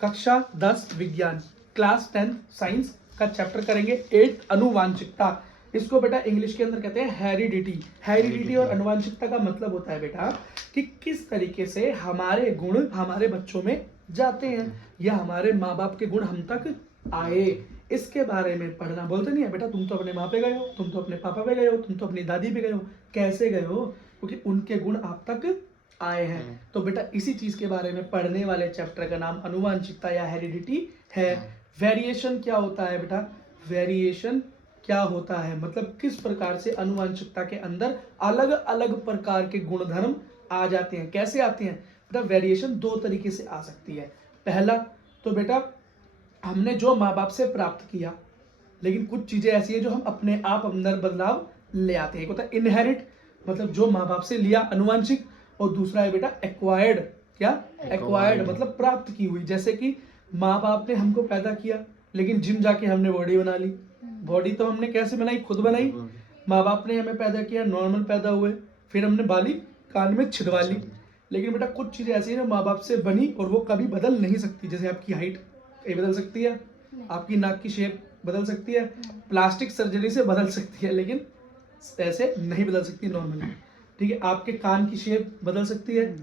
कक्षा 10 विज्ञान, class 10 science का चैप्टर करेंगे 8 अनुवांशिकता। इसको बेटा इंग्लिश के अंदर कहते हैं हेरिडिटी। हेरिडिटी और अनुवांशिकता का मतलब होता है बेटा कि किस तरीके से हमारे गुण हमारे बच्चों में जाते हैं या हमारे माँ बाप के गुण हम तक आए, इसके बारे में पढ़ना। बोलते नहीं है बेटा तुम तो अपने माँ पे गए हो, तुम तो अपने पापा पे गए हो, तुम तो अपनी दादी पे गए हो, कैसे गए हो? क्योंकि उनके गुण आप तक आए हैं। तो बेटा इसी चीज के बारे में पढ़ने वाले चैप्टर का नाम अनुवांशिकता या हेरिडिटी है। वेरिएशन क्या होता है बेटा? वेरिएशन क्या होता है मतलब किस प्रकार से अनुवांशिकता के अंदर अलग अलग प्रकार के गुणधर्म आ जाते हैं। कैसे आते हैं बेटा? वेरिएशन दो तरीके से आ सकती है। पहला तो बेटा हमने जो माँ बाप से प्राप्त किया, लेकिन कुछ चीजें ऐसी हैं जो हम अपने आप अंदर बदलाव ले आते हैं। एक होता है इनहेरिट, मतलब जो माँ बाप से लिया अनुवांशिक, और दूसरा है बेटा एक्वायर्ड। क्या? एक्वायर्ड मतलब प्राप्त की हुई। जैसे कि माँ बाप ने हमको पैदा किया, लेकिन जिम जाके हमने बॉडी बना ली। बॉडी तो हमने कैसे बनाई? खुद बनाई। माँ बाप ने हमें पैदा किया, नॉर्मल पैदा हुए, फिर हमने बाली कान में छिदवा ली। लेकिन बेटा कुछ चीजें ऐसी हैं जो माँ बाप से बनी और वो कभी बदल नहीं सकती। जैसे आपकी हाइट ये बदल सकती है, आपकी नाक की शेप बदल सकती है, प्लास्टिक सर्जरी से बदल सकती है, लेकिन ऐसे नहीं बदल सकती नॉर्मली। ठीक है, आपके कान की शेप बदल सकती है?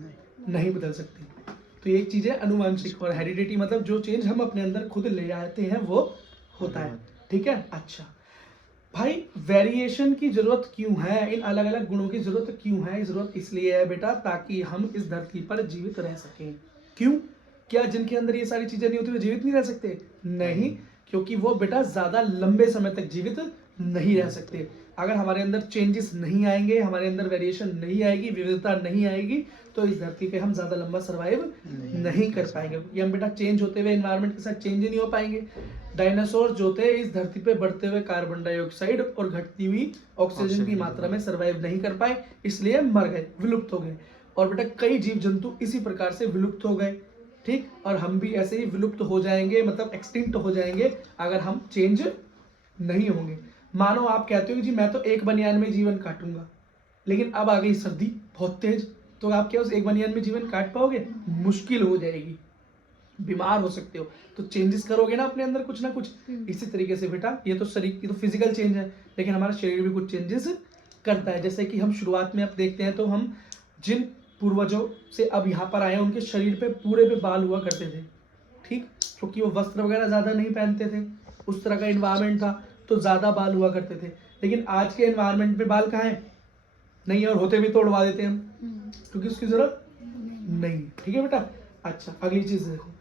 नहीं बदल सकती। तो ये चीजें अनुवांशिक। और हेरिडिटी मतलब जो चेंज हम अपने अंदर खुद ले आते हैं वो होता है। ठीक है, अच्छा भाई वेरिएशन की जरूरत क्यों है? इन अलग अलग गुणों की जरूरत क्यों है? जरूरत इसलिए है बेटा ताकि हम इस धरती पर जीवित रह सकें। क्यों? क्या जिनके अंदर ये सारी चीजें नहीं होती वो जीवित नहीं रह सकते? नहीं, क्योंकि वो बेटा ज्यादा लंबे समय तक जीवित नहीं रह सकते। अगर हमारे अंदर चेंजेस नहीं आएंगे, हमारे अंदर वेरिएशन नहीं आएगी, विविधता नहीं आएगी, तो इस धरती पे हम ज्यादा लंबा सर्वाइव नहीं कर पाएंगे। ये हम बेटा चेंज होते हुए एनवायरनमेंट के साथ चेंज नहीं हो पाएंगे। डायनासोर जो थे इस धरती पे बढ़ते हुए कार्बन डाइऑक्साइड और घटती हुई ऑक्सीजन की मात्रा में सर्वाइव नहीं कर पाए, इसलिए मर गए, विलुप्त हो गए। और बेटा कई जीव जंतु इसी प्रकार से विलुप्त हो गए। ठीक, और हम भी ऐसे ही विलुप्त हो जाएंगे, मतलब एक्सटिंक्ट हो जाएंगे अगर हम चेंज नहीं होंगे। मानो आप कहते हो कि जी मैं तो एक बनियान में जीवन काटूंगा, लेकिन अब आ गई सर्दी बहुत तेज, तो आप क्या उस एक बनियान में जीवन काट पाओगे? मुश्किल हो जाएगी, बीमार हो सकते हो। तो चेंजेस करोगे ना अपने अंदर कुछ ना कुछ। इसी तरीके से बेटा ये तो शरीर की तो फिजिकल चेंज है, लेकिन हमारा शरीर भी कुछ चेंजेस करता है। जैसे कि हम शुरुआत में अब देखते हैं तो हम जिन पूर्वजों से अब यहाँ पर आए उनके शरीर पे पूरे पे बाल हुआ करते थे। ठीक, क्योंकि वो वस्त्र वगैरह ज्यादा नहीं पहनते थे, उस तरह का एनवायरमेंट था, तो ज्यादा बाल हुआ करते थे। लेकिन आज के एनवायरमेंट में बाल कहाँ है? नहीं है, और होते भी तोड़वा देते हैं हम, क्योंकि उसकी जरूरत नहीं। ठीक है बेटा, अच्छा अगली चीज देखो,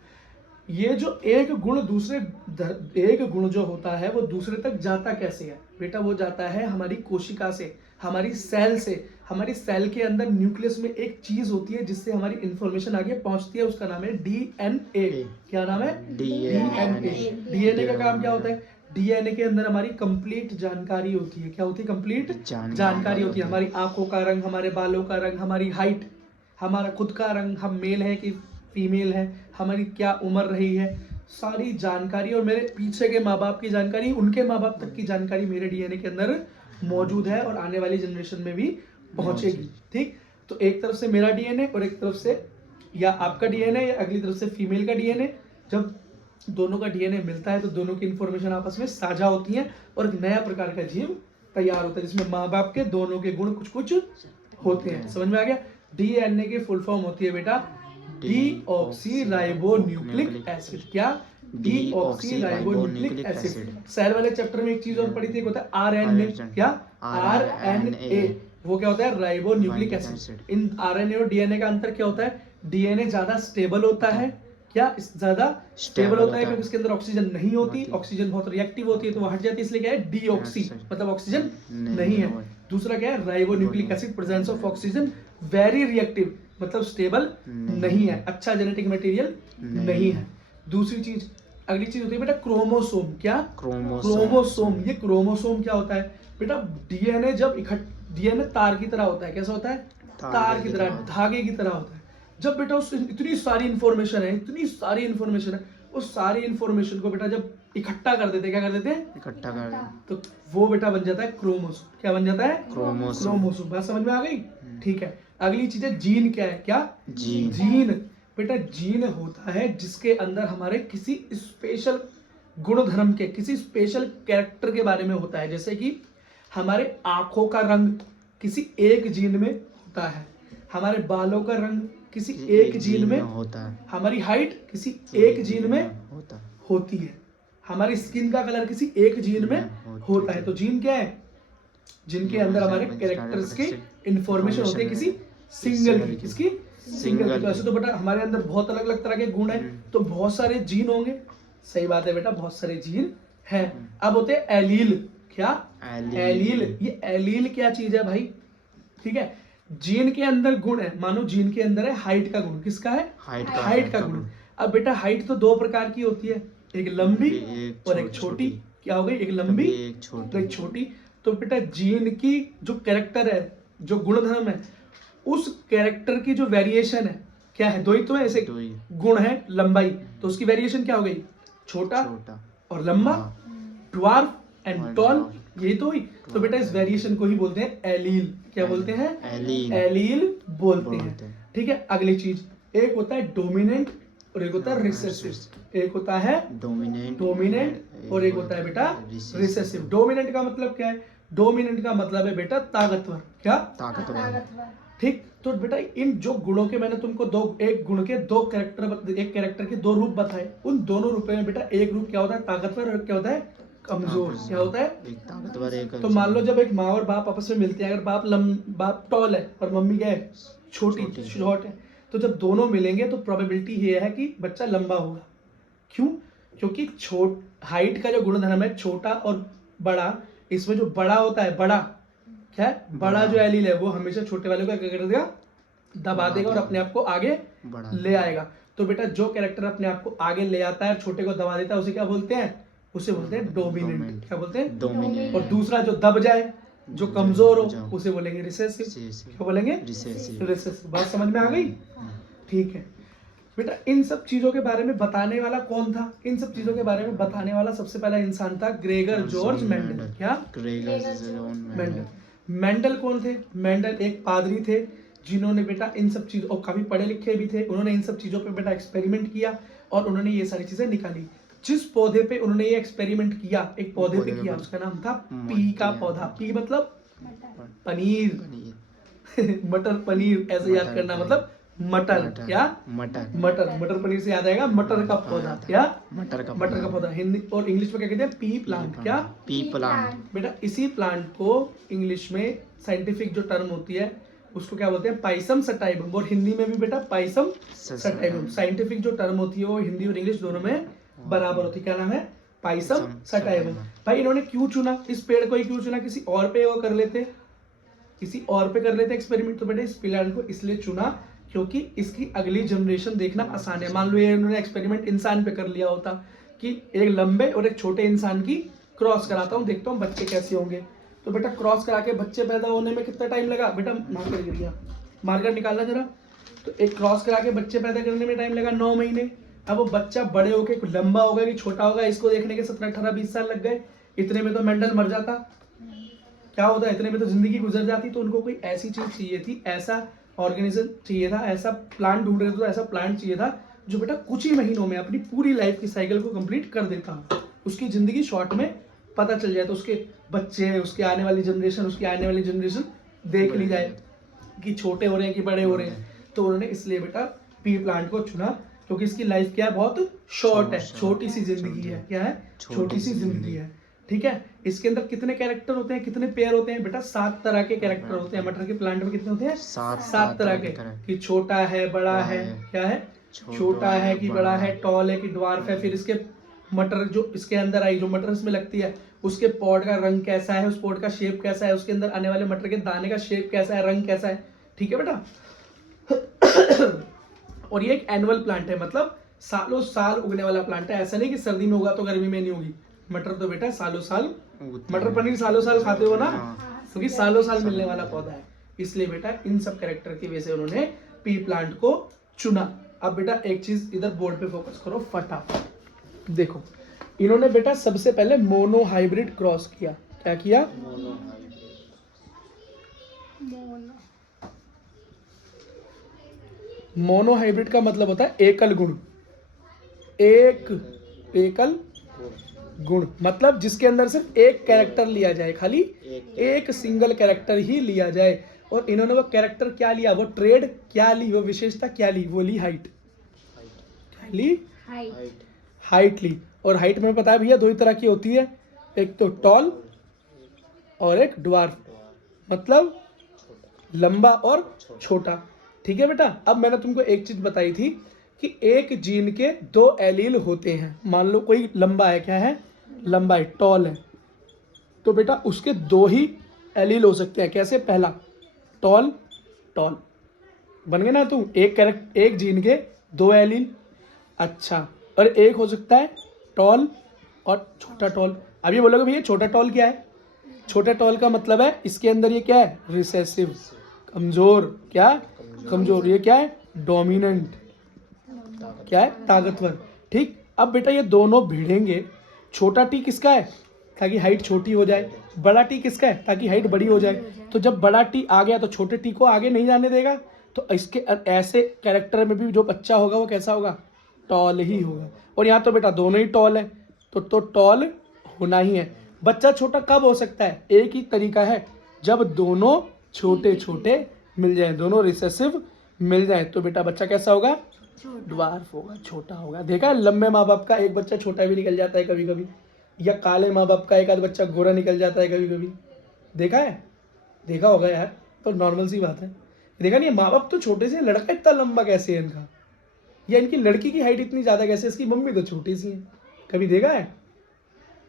ये जो एक गुण एक गुण जो होता है वो दूसरे तक जाता कैसे है बेटा? वो जाता है हमारी कोशिका से, हमारी सेल से। हमारी सेल के अंदर न्यूक्लियस में एक चीज होती है जिससे हमारी इंफॉर्मेशन आगे पहुंचती है, उसका नाम है डीएनए। क्या नाम है? डीएनए। डीएनए का काम क्या होता है? डीएनए के अंदर हमारी कंप्लीट जानकारी होती है। क्या होती है? कंप्लीट जानकारी होती है। हमारी आंखों का रंग, हमारे बालों का रंग, हमारी हाइट, हमारा खुद का रंग, हम मेल है कि फीमेल है, हमारी क्या उम्र रही है, सारी जानकारी, और मेरे पीछे के माँ बाप की जानकारी, उनके माँ बाप तक की जानकारी मेरे डीएनए के अंदर मौजूद है और आने वाली जनरेशन में भी पहुंचेगी। ठीक, तो एक तरफ से मेरा डीएनए और एक तरफ से या आपका डीएनए या अगली तरफ से फीमेल का डीएनए, जब दोनों का डीएनए मिलता है तो दोनों की इंफॉर्मेशन आपस में साझा होती है और एक नया प्रकार का जीव तैयार होता है जिसमें माँ बाप के दोनों के गुण कुछ कुछ होते हैं। समझ में आ गया? डीएनए की फुल फॉर्म होती है बेटा डीऑक्सीराइबोन्यूक्लिक एसिड। क्या? Deoxyribonucleic acid. सेल वाले चैप्टर में एक चीज और पढ़ी थी, एक होता है आरएनए। क्या? आरएनए। वो क्या होता है? Ribonucleic acid. इन आरएनए और डीएनए का अंतर क्या होता है? डीएनए ज्यादा स्टेबल होता है। क्या? ज्यादा स्टेबल होता है क्योंकि इसके अंदर ऑक्सीजन नहीं होती, ऑक्सीजन बहुत रिएक्टिव होती है तो वो हट जाती है, इसलिए क्या है? डीऑक्सी, मतलब ऑक्सीजन नहीं है। दूसरा क्या है? Ribonucleic acid, presence of oxygen, very reactive, मतलब स्टेबल नहीं है, अच्छा जेनेटिक मटेरियल नहीं है। दूसरी चीज, अगली चीज होती है बेटा क्रोमोसोम। क्या? क्रोमोसोम। ये क्रोमोसोम क्या होता है बेटा? डीएनए जब डीएनए तार की तरह होता है। कैसा होता है? तार की तरह, धागे की तरह होता है। जब बेटा उस इतनी सारी इंफॉर्मेशन है, उस सारी इंफॉर्मेशन को बेटा जब इकट्ठा कर देते, क्या कर देते हैं? इकट्ठा कर, तो वो बेटा बन जाता है क्रोमोसोम। क्या बन जाता है? क्रोमोसोम। बात समझ में आ गई? ठीक है, अगली चीज है जीन। क्या है? क्या? जीन। बेटा जीन होता है जिसके अंदर हमारे किसी स्पेशल गुण धर्म के, किसी स्पेशल कैरेक्टर के बारे में होता है। जैसे कि हमारे आंखों का रंग किसी एक जीन में होता है, हमारे बालों का रंग किसी एक जीन में होता है, हमारी हाइट किसी एक जीन में होती है, हमारी स्किन का कलर किसी एक जीन में होता है। तो जीन क्या है? जिनके अंदर हमारे कैरेक्टर्स की इंफॉर्मेशन होती है किसी सिंगल की, किसकी? सिंगल की। तो ऐसे तो बेटा हमारे अंदर बहुत अलग अलग तरह के गुण हैं, तो बहुत सारे जीन होंगे। सही बात है बेटा, बहुत सारे जीन हैं। अब होते हैं एलील। क्या? एलील। ये एलील क्या चीज है भाई? ठीक है, जीन के अंदर गुण है। मानो जीन के अंदर है हाइट का गुण। किसका है? हाइट का गुण। अब बेटा हाइट तो दो प्रकार की होती है, एक लंबी और एक छोटी। क्या हो गई? एक लंबी और एक छोटी। तो बेटा जीन की जो कैरेक्टर है, जो गुणधर्म है, उस कैरेक्टर की जो वेरिएशन है, क्या है? दो ही तो है ऐसे गुण है। लंबाई तो उसकी वेरिएशन क्या हो गई? छोटा और लंबा, ड्वार्फ एंड टॉल, यही तो हुई। तो बेटा इस वेरिएशन को ही बोलते हैं एलील। क्या बोलते हैं? एलील बोलते हैं। ठीक है, अगली चीज, एक होता है डोमिनेंट और एक होता है रिसेसिव। एक होता है डोमिनेंट और एक होता है बेटा रिसेसिव। डोमिनेंट का मतलब क्या है? डोमिनेंट का मतलब है बेटा ताकतवर। क्या? ताकतवर। ठीक, तो बेटा इन जो गुणों के मैंने तुमको एक गुण के दो कैरेक्टर, एक कैरेक्टर के दो रूप बताए। उन दोनों रूपों में बेटा एक रूप क्या होता है? ताकतवर, और क्या होता है? कमजोर। क्या होता है? एक ताकतवर, एक तो मान लो जब एक माँ और बाप आपस में मिलते हैं, अगर बाप टॉल है और मम्मी क्या है? छोटी शॉर्ट है, तो जब दोनों मिलेंगे तो प्रोबेबिलिटी ये है कि बच्चा लंबा होगा। क्यों? क्योंकि हाइट का जो गुणधर्म है, छोटा और बड़ा, इसमें जो बड़ा होता है, बड़ा क्या है? बड़ा जो एलील है वो हमेशा छोटे वाले को क्या कर देगा? दबा देगा और अपने आप को आगे ले आएगा। तो बेटा जो कैरेक्टर अपने आप को आगे ले आता है, छोटे को दबा देता है, उसे क्या बोलते हैं? उसे बोलते हैं डोमिनेंट। क्या बोलते हैं? डोमिनेंट। और दूसरा जो दब जाए, जो कमजोर हो, उसे बोलेंगे रिसेसिव। क्या बोलेंगे? रिसेसिव। बात समझ में आ गई? ठीक है बेटा, इन सब चीजों के बारे में बताने वाला कौन था? इन सब चीजों के बारे में बताने वाला सबसे पहला इंसान था ग्रेगर जॉर्ज मेंडल। क्या? मेंडल। मेंडल कौन थे? मेंडल एक पादरी थे जिन्होंने बेटा इन सब चीजों, और काफी पढ़े लिखे भी थे, उन्होंने इन सब चीजों पे बेटा एक्सपेरिमेंट किया और उन्होंने ये सारी चीजें निकाली। जिस पौधे पे उन्होंने ये एक्सपेरिमेंट किया, एक पौधे पे किया, उसका नाम था पी का पौधा। पी मतलब पनीर। मटर पनीर ऐसे याद करना, मतलब मटर। क्या? मटर पनीर से याद आएगा मटर का पौधा। क्या? मटर का पौधा। हिंदी और इंग्लिश में क्या कहते हैं? Pea plant. क्या? Pea plant. बेटा इसी प्लांट को इंग्लिश में साइंटिफिक जो टर्म होती है उसको क्या बोलते हैं? पाइसम सटाइबम। और हिंदी में भी बेटा पाइसम सटाइबम। साइंटिफिक जो टर्म होती है वो हिंदी और इंग्लिश दोनों में बराबर होती है। क्या नाम है? पाइसम सटाइबम। भाई इन्होंने क्यों चुना इस पेड़ को ही? क्यों चुना? किसी और पे वो कर लेते, किसी और पे कर लेते एक्सपेरिमेंट। तो बेटा इस प्लांट को इसलिए चुना क्योंकि इसकी अगली जनरेशन देखना आसान है। मान लो ये इन्होंने एक्सपेरिमेंट इंसान पे कर लिया होता कि एक लंबे और एक छोटे इंसान की क्रॉस कराता हूँ, देखता हूँ बच्चे कैसे होंगे। तो बेटा क्रॉस करा के बच्चे पैदा होने में कितना टाइम लगा? बेटा मार्कर गिर गया, मार्कर निकालना जरा। तो एक क्रॉस करा के बच्चे पैदा करने में टाइम लगा 9 महीने। अब वो बच्चा बड़े होके लंबा होगा कि छोटा होगा, इसको देखने के 17, 18, 20 साल लग गए। इतने में तो मेंडल मर जाता। क्या होता है? इतने में तो जिंदगी गुजर जाती। तो उनको कोई ऐसी चीज चाहिए थी, ऐसा ऑर्गेनिज्म चाहिए था, ऐसा प्लांट ढूंढ रहे थे, तो ऐसा प्लांट चाहिए था जो बेटा कुछ ही महीनों में अपनी पूरी लाइफ की साइकिल को कंप्लीट कर देता, उसकी जिंदगी शॉर्ट में पता चल जाए, तो उसके बच्चे, उसके आने वाली जनरेशन देख ली जाए कि छोटे हो रहे हैं कि बड़े हो रहे हैं। तो उन्होंने इसलिए बेटा पी प्लांट को चुना क्योंकि इसकी लाइफ क्या है? बहुत शॉर्ट है, छोटी सी जिंदगी है। क्या है? छोटी सी जिंदगी है। ठीक है, इसके अंदर कितने कैरेक्टर होते हैं, कितने पेयर होते हैं? बेटा 7 तरह के कैरेक्टर होते हैं। मटर के प्लांट में कितने होते हैं? 7 तरह के। कि छोटा है, बड़ा है, क्या है? छोटा है कि बड़ा है, टॉल है कि ड्वार्फ है। फिर इसके मटर जो इसके अंदर आई, जो मटर इसमें लगती है, उसके पॉड का रंग कैसा है, उस पॉड का शेप कैसा है, उसके अंदर आने वाले मटर के दाने का शेप कैसा है, रंग कैसा है। ठीक है बेटा। और ये एक एनुअल प्लांट है, मतलब सालों साल उगने वाला प्लांट है। ऐसा नहीं कि सर्दी में उगा तो गर्मी में नहीं होगी। मटर तो बेटा सालों साल, मटर पनीर सालों साल खाते हो ना, क्योंकि सालों साल मिलने वाला पौधा है। इसलिए बेटा इन सब कैरेक्टर की वजह से उन्होंने पी प्लांट को चुना। अब बेटा एक चीज इधर बोर्ड पे फोकस करो फटाफट। देखो इन्होंने बेटा सबसे पहले मोनो हाइब्रिड क्रॉस किया। क्या किया? मोनोहाइब्रिड का मतलब होता है एकल गुण, एकल गुण मतलब जिसके अंदर सिर्फ एक कैरेक्टर लिया जाए, खाली एक सिंगल कैरेक्टर ही लिया जाए। और इन्होंने वो कैरेक्टर क्या लिया, वो ट्रेड क्या ली, वो विशेषता क्या ली, वो ली हाइट, क्या ली, हाइट ली। और हाइट में पता है भैया दो ही तरह की होती है, एक तो टॉल और एक ड्वार्फ, मतलब लंबा और छोटा। ठीक है बेटा, अब मैंने तुमको एक चीज बताई थी कि एक जीन के दो एलील होते हैं। मान लो कोई लंबा है, क्या है, लंबा है, टॉल है, तो बेटा उसके दो ही एलील हो सकते हैं। कैसे, पहला टॉल टॉल, बन गए ना तुम, एक जीन के दो एलील। अच्छा, और एक हो सकता है टॉल और छोटा टॉल। अब ये बोलोगे भैया छोटा टॉल क्या है, छोटा टॉल का मतलब है इसके अंदर ये क्या है, रिसेसिव, कमजोर, क्या कमजोर, ये क्या है, डोमिनेंट, क्या है, ताकतवर। ठीक, अब बेटा ये दोनों भिड़ेंगे, छोटा टी किसका है, ताकि हाइट छोटी हो जाए, बड़ा टी किसका है, ताकि हाइट बड़ी हो जाए। तो जब बड़ा टी आ गया तो छोटे टी को आगे नहीं जाने देगा, तो इसके ऐसे कैरेक्टर में भी जो बच्चा होगा वो कैसा होगा, टॉल ही होगा। और यहाँ तो बेटा दोनों ही टॉल है, तो टॉल होना ही है। बच्चा छोटा कब हो सकता है, एक ही तरीका है, जब दोनों छोटे छोटे मिल जाए, दोनों रिसेसिव मिल जाए, तो बेटा बच्चा कैसा होगा, ड्वार्फ होगा, छोटा होगा। देखा है लंबे माँ बाप का एक बच्चा छोटा भी निकल जाता है कभी कभी, या काले माँ बाप का एक आध बच्चा गोरा निकल जाता है कभी कभी, देखा है, देखा होगा यार, तो नॉर्मल सी बात है। देखा नहीं है, माँ बाप तो छोटे से, लड़का इतना लंबा कैसे है इनका, या इनकी लड़की की हाइट इतनी ज़्यादा कैसे, इसकी मम्मी तो छोटी सी है, कभी देखा है,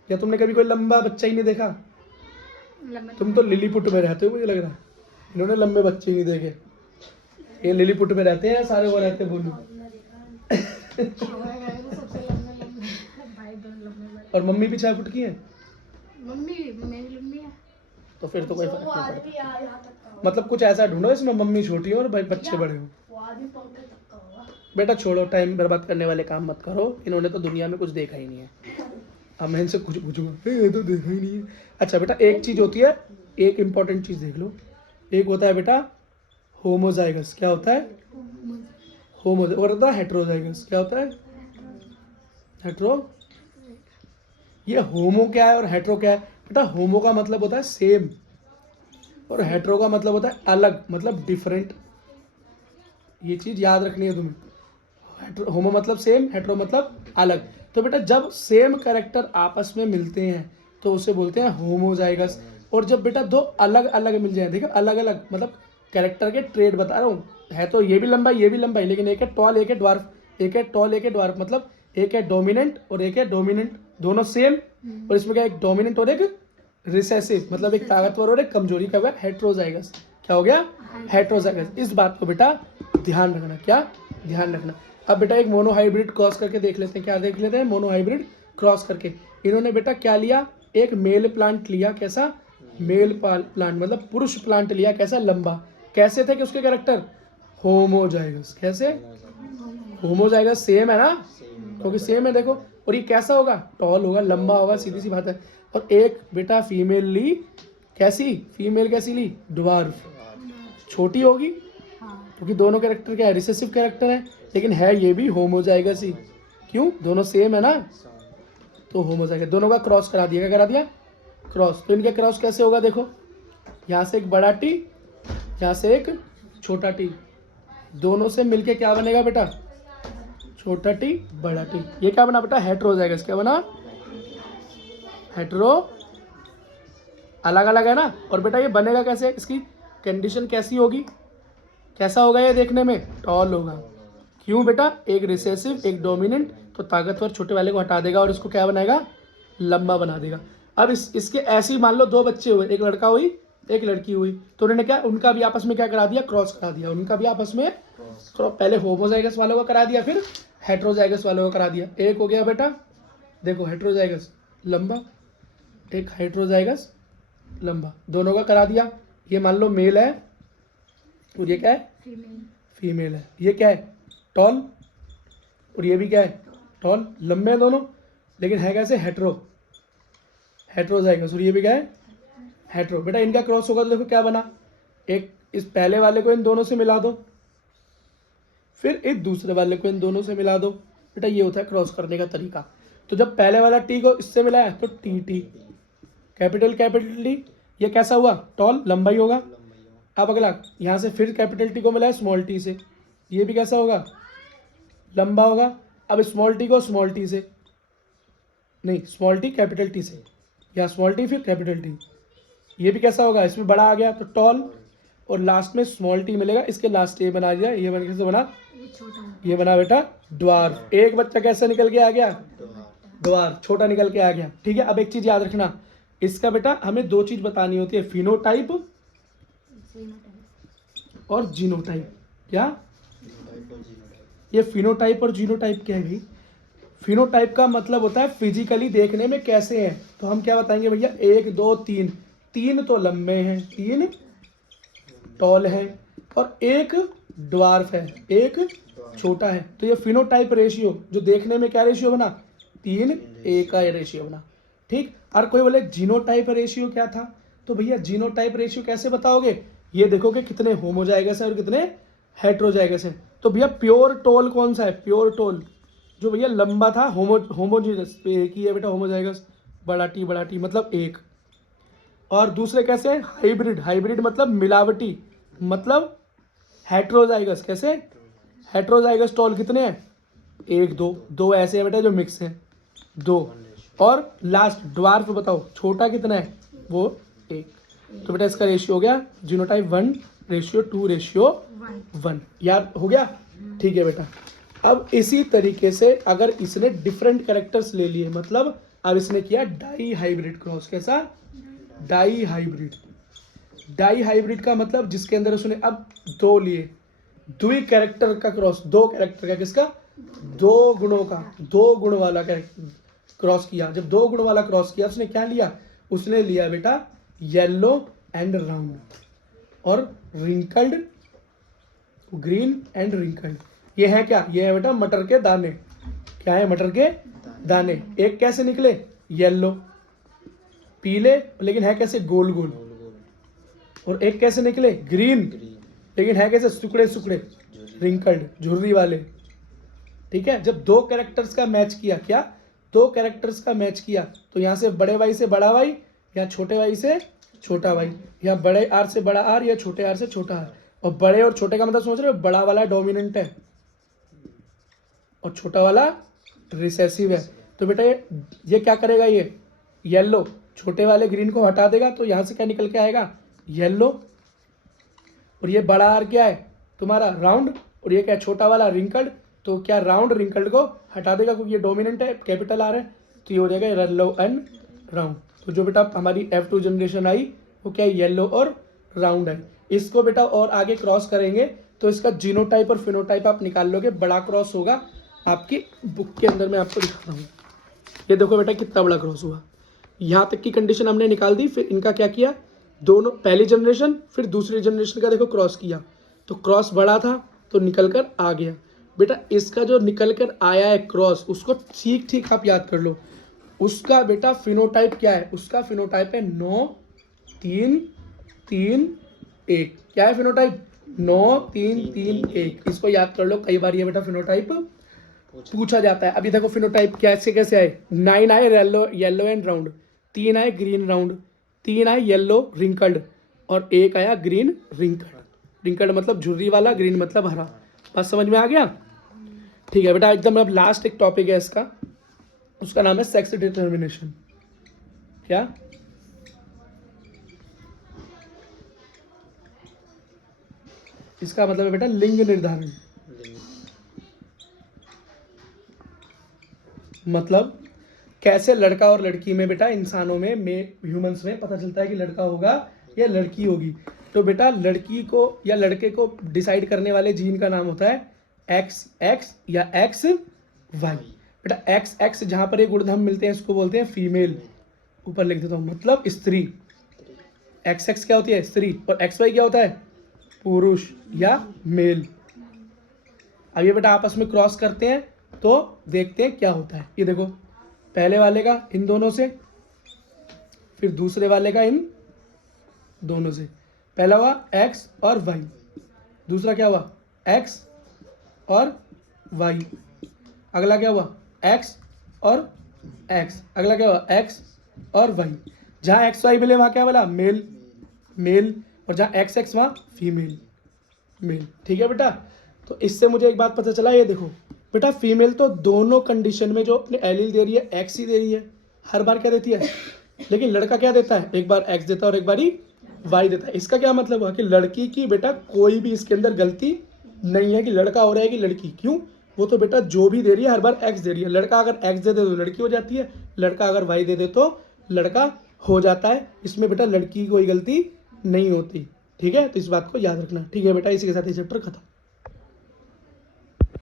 या तुमने कभी कोई लंबा बच्चा ही नहीं देखा, तुम तो लिलीपुट में रहते हो मुझे लग रहा है, इन्होंने लंबे बच्चे ही नहीं देखे, ये लिलीपुट में रहते हैं सारे, वो रहते बोलू और मम्मी भी 6 फुट की है, मम्मी मेरी लंबी है, तो फिर तो कोई फर्क नहीं पड़ता। मतलब कुछ ऐसा ढूंढो इसमें मम्मी छोटी हो और बच्चे बड़े हो। बेटा छोड़ो, टाइम बर्बाद करने वाले काम मत करो, इन्होंने तो दुनिया में कुछ देखा ही नहीं है। अब मैं इनसे कुछ पूछूंगा, ये तो देखा ही नहीं है। अच्छा बेटा, एक चीज होती है, एक इंपॉर्टेंट चीज देख लो, एक होता है बेटा होमोजाइगस, क्या होता है, होमो, और होता है हेट्रोजाइगस, क्या होता है, हेट्रो। ये होमो क्या है और हेट्रो क्या है बेटा, होमो का मतलब होता है सेम, और हेट्रो का मतलब होता है अलग, मतलब डिफरेंट। ये चीज याद रखनी है तुम्हें, होमो मतलब सेम, हेट्रो मतलब अलग। तो बेटा जब सेम कैरेक्टर आपस में मिलते हैं तो उसे बोलते हैं होमोजाइगस। और जब बेटा दो अलग अलग मिल जाए, देखो अलग अलग मतलब कैरेक्टर के ट्रेड बता रहा हूँ, है तो ये भी लंबा ये भी लंबा, लेकिन एक है टॉल एक है ड्वार्फ, एक है टॉल एक है ड्वार्फ, मतलब एक है डोमिनेंट और एक है डोमिनेंट, दोनों सेम। और इसमें क्या, एक डोमिनेंट और एक रिसेसिव, मतलब एक ताकतवर और एक कमजोरी का, हेट्रोजाइगस। क्या हो गया, हेट्रोजाइगस। इस बात को बेटा ध्यान रखना, क्या ध्यान रखना। अब बेटा एक मोनोहाइब्रिड क्रॉस करके देख लेते हैं, क्या देख लेते हैं, मोनोहाइब्रिड क्रॉस करके इन्होंने बेटा क्या लिया, एक मेल प्लांट लिया, कैसा, मेल प्लांट मतलब पुरुष प्लांट लिया, कैसा, लंबा। कैसे थे कि उसके कैरेक्टर, होमोजाइगस, कैसे, होमोजाइगस, सेम है ना, क्योंकि सेम है देखो। और ये कैसा होगा, टॉल होगा, लंबा होगा, सीधी सी बात है। और एक बेटा फीमेल ली, कैसी, फीमेल कैसी ली, ड्वार्फ, छोटी होगी, क्योंकि दोनों कैरेक्टर क्या है, रिसेसिव कैरेक्टर है, लेकिन है ये भी होमोजाइगस ही, क्यों, दोनों सेम है ना, तो होमोजाइगस। दोनों का क्रॉस करा दिया, क्या करा दिया, क्रॉस। तो इनका क्रॉस कैसे होगा, देखो यहाँ से एक बड़ा टी, यहाँ से एक छोटा टी, दोनों से मिलके क्या बनेगा बेटा, छोटा टी बड़ा टी। ये क्या बना बेटा, हेट्रोजाइगस। क्या बना, हेट्रो, अलग अलग है ना। और बेटा ये बनेगा कैसे, इसकी कंडीशन कैसी होगी, कैसा होगा ये देखने में, टॉल होगा। क्यों बेटा, एक रिसेसिव एक डोमिनेंट, तो ताकतवर छोटे वाले को हटा देगा और इसको क्या बनाएगा, लंबा बना देगा। अब इसके ऐसे ही मान लो दो बच्चे हुए, एक लड़का हुई एक लड़की हुई, तो उन्होंने क्या, उनका भी आपस में क्या करा दिया, क्रॉस करा दिया, उनका भी आपस में पहले होमोजाइगस वालों का करा दिया, फिर हेट्रोजाइगस वालों का करा दिया। एक हो गया बेटा, देखो हेट्रोजाइगस लंबा, एक हेट्रोजाइगस लंबा, दोनों का करा दिया। ये मान लो मेल है और ये क्या है, फीमेल है। ये क्या है, टॉल, और ये भी क्या है, टॉल, लंबे हैं दोनों, लेकिन है कैसे, हेट्रोजाइगस। और ये भी क्या है, हेट्रो। बेटा इनका क्रॉस होगा तो देखो क्या बना, एक इस पहले वाले को इन दोनों से मिला दो, फिर एक दूसरे वाले को इन दोनों से मिला दो। बेटा ये होता है क्रॉस करने का तरीका। तो जब पहले वाला टी को इससे मिलाया तो T T, capital capital T, ये कैसा हुआ, टॉल, लंबाई होगा। अब अगला यहाँ से फिर कैपिटल टी को मिलाया स्मॉल टी से, ये भी कैसा होगा, लंबा होगा। अब स्मॉल टी को स्मॉल टी से, नहीं स्मॉल टी कैपिटल टी से, या स्मॉल टी फिर कैपिटल टी, ये भी कैसा होगा, इसमें बड़ा आ गया तो टॉल, और लास्ट में स्मॉल टी मिलेगा, इसके लास्ट ये बना दिया, ये बन कैसे बना, ये छोटा ये बना बेटा ड्वार्फ। एक बच्चा कैसा निकल के आ गया, ड्वार्फ, छोटा निकल के आ गया। ठीक है, अब एक चीज याद रखना, इसका बेटा हमें दो चीज बतानी होती है, फिनोटाइप और जीनोटाइप। क्या ये फिनोटाइप और जीनोटाइप क्या है भाई? फिनोटाइप का मतलब होता है फिजिकली देखने में कैसे हैं। तो हम क्या बताएंगे भैया, एक दो तीन, तीन तो लंबे हैं, तीन टॉल है, और एक ड्वार्फ है, एक छोटा है। तो ये फिनोटाइप रेशियो जो देखने में क्या रेशियो बना, 3:1 का रेशियो बना। ठीक, और कोई बोले जीनोटाइप रेशियो क्या था, तो भैया जीनोटाइप रेशियो कैसे बताओगे, ये देखोगे कितने होमोजाइगस है और कितने हेट्रोजाइगस है। तो भैया प्योर टोल कौन सा है, प्योर टोल जो भैया लंबा था, होमोजीनस, तो एक ही है बेटा होमोजाइगस, बड़ा टी मतलब एक। और दूसरे कैसे हैं, हाइब्रिड, हाइब्रिड मतलब मिलावटी, मतलब हेट्रोजाइगस, कैसे, हेट्रोजाइगस टोल कितने हैं, एक दो, दो ऐसे हैं बेटा जो मिक्स हैं, दो। और लास्ट ड्वार्फ बताओ छोटा कितना है, वो एक। तो बेटा इसका रेशियो हो गया जीनोटाइप 1:2:1, याद हो गया। ठीक है बेटा, अब इसी तरीके से अगर इसने डिफरेंट कैरेक्टर्स ले लिए, मतलब अब इसने किया डाई हाइब्रिड क्रॉस, कैसा, डाई हाइब्रिड। डाई हाइब्रिड का मतलब जिसके अंदर उसने अब दो लिए, द्वि कैरेक्टर का क्रॉस, दो कैरेक्टर का, किसका, दो गुणों का, दो गुण वाला क्रॉस किया। जब दो गुण वाला क्रॉस किया उसने क्या लिया, उसने लिया बेटा येलो एंड राउंड और रिंकल्ड, ग्रीन एंड रिंकल्ड। ये है क्या, ये है बेटा मटर के दाने। क्या है, मटर के दाने। एक कैसे निकले, येलो, पीले, लेकिन है कैसे, गोल गोल। और एक कैसे निकले, ग्रीन, लेकिन है कैसे, सुकड़े सुकड़े, रिंकल्ड, झुर्री वाले। ठीक है, जब दो कैरेक्टर्स का मैच किया, क्या, दो कैरेक्टर्स का मैच किया, तो यहाँ से बड़े वाई से बड़ा वाई, या छोटे वाई से छोटा वाई, या बड़े आर से बड़ा आर, या छोटे आर से छोटा आर। और बड़े और छोटे का मतलब समझ रहे हो, बड़ा वाला डोमिनेंट है और छोटा वाला रिसेसिव है। तो बेटा ये क्या करेगा, ये येलो छोटे वाले ग्रीन को हटा देगा, तो यहाँ से क्या निकल के आएगा, येलो। और ये बड़ा आर क्या है तुम्हारा, राउंड, और ये क्या, छोटा वाला रिंकल्ड। तो क्या राउंड रिंकल्ड को हटा देगा क्योंकि ये डोमिनेंट है, कैपिटल आर है, तो ये हो जाएगा येलो एंड राउंड। तो जो बेटा हमारी F2 जनरेशन आई वो क्या है, येलो और राउंड है। इसको बेटा और आगे क्रॉस करेंगे तो इसका जीनोटाइप और फिनोटाइप आप निकाल लोगे, बड़ा क्रॉस होगा। आपकी बुक के अंदर मैं आपको दिखा रहा हूँ, ये देखो बेटा कितना बड़ा क्रॉस हुआ। यहाँ तक की कंडीशन हमने निकाल दी, फिर इनका क्या किया, दोनों पहली जनरेशन फिर दूसरी जनरेशन का देखो क्रॉस किया, तो क्रॉस बड़ा था तो निकल कर आ गया। बेटा इसका जो निकल कर आया है क्रॉस, उसको ठीक ठीक आप याद कर लो, उसका बेटा फिनोटाइप क्या है, उसका फिनोटाइप है 9:3:3:1। क्या है फिनोटाइप, 9:3:3:1। इसको याद कर लो, कई बार ये बेटा फिनोटाइप पूछा जाता है। अभी देखो फिनोटाइप कैसे कैसे आए, 9 आए येलो एंड राउंड, 3 आए ग्रीन राउंड, 3 आए येलो रिंकल्ड, और एक आया ग्रीन रिंकल्ड। रिंकल्ड मतलब झुर्री वाला, ग्रीन मतलब हरा। बस समझ में आ गया। ठीक है बेटा, एकदम अब लास्ट एक टॉपिक है इसका, उसका नाम है सेक्स डिटर्मिनेशन। क्या, इसका मतलब है बेटा लिंग निर्धारण। मतलब कैसे लड़का और लड़की में बेटा, इंसानों में ह्यूमंस में पता चलता है कि लड़का होगा या लड़की होगी। तो बेटा लड़की को या लड़के को डिसाइड करने वाले जीन का नाम होता है XX या XY। बेटा XX जहाँ पर ये गुणधर्म मिलते हैं इसको बोलते हैं फीमेल, ऊपर लिख देता हूँ, मतलब स्त्री। XX क्या होती है, स्त्री, और XY क्या होता है, पुरुष या मेल। अब ये बेटा आपस में क्रॉस करते हैं तो देखते हैं क्या होता है। ये देखो पहले वाले का इन दोनों से, फिर दूसरे वाले का इन दोनों से। पहला हुआ X और Y, दूसरा क्या हुआ X और वाई। अगला क्या हुआ, एक्स और एक्स। अगला क्या हुआ, एक्स और वाई। जहाँ एक्स वाई मिले वहाँ क्या बोला, मेल मेल, और जहाँ एक्स एक्स वहाँ फीमेल मेल। ठीक है बेटा, तो इससे मुझे एक बात पता चला, ये देखो बेटा फीमेल तो दोनों कंडीशन में जो अपने एलील दे रही है एक्स ही दे रही है, हर बार क्या देती है, लेकिन लड़का क्या देता है, एक बार एक्स देता है और एक बार ही वाई देता है। इसका क्या मतलब हुआ कि लड़की की बेटा कोई भी इसके अंदर गलती नहीं है कि लड़का हो रहा है कि लड़की, क्यों, वो तो बेटा जो भी दे रही है हर बार एक्स दे रही है। लड़का अगर एक्स दे दे तो लड़की हो जाती है, लड़का अगर वाई दे दे तो लड़का हो जाता है। इसमें बेटा लड़की की कोई गलती नहीं होती। ठीक है, तो इस बात को याद रखना। ठीक है बेटा, इसी के साथ ये चैप्टर खत्म।